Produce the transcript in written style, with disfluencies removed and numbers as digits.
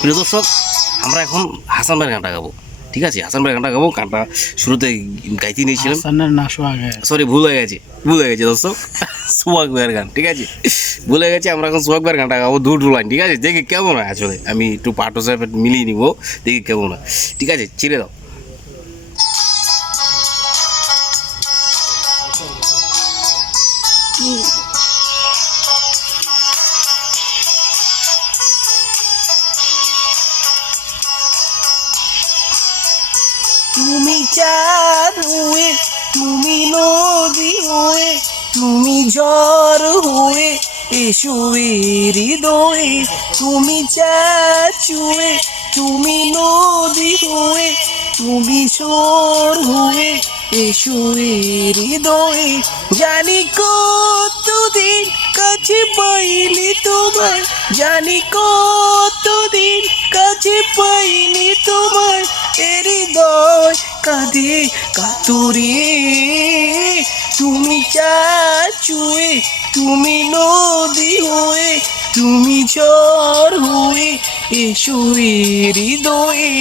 প্রিয় দর্শক, আমরা এখন হাসান ভাইয়ের গানটা গাবো। ঠিক আছে, হাসান ভাইয়ের গানটা গাবো। গানটা শুরুতে গাইতে নিয়েছিলাম, সরি ভুল হয়ে গেছে দর্শক। সোহাগ ভাইয়ের গান, ঠিক আছে, ভুলে গেছি। আমরা এখন সোহাগ ভাইয়ের গানটা গাবো, দুটো লাইন। ঠিক আছে, দেখি কেমন হয়। আসলে আমি একটু পার্ট সাহেব মিলিয়ে নিব, দেখি কেমন হয়। ঠিক আছে, ছেড়ে দাও। তুমি চাঁদ হয়ে, তুমি নদী হয়ে, তুমি ঝড় হয়ে এসো হৃদয়ে। তুমি চাঁদ ছুঁয়ে, তুমি নদী হয়ে, তুমি সোর হয়ে এসো হৃদয়ে। জানি কতদিন কাছে পাইনি তোমায়, জানি কতদিন কাছে পাইনি তোমায়। হৃদয় কাঁদে কাতরে, তুমি চাঁদ ছুঁয়ে, তুমি নদী হয়ে, তুমি ঝড় হয়ে এসো হৃদয়ে।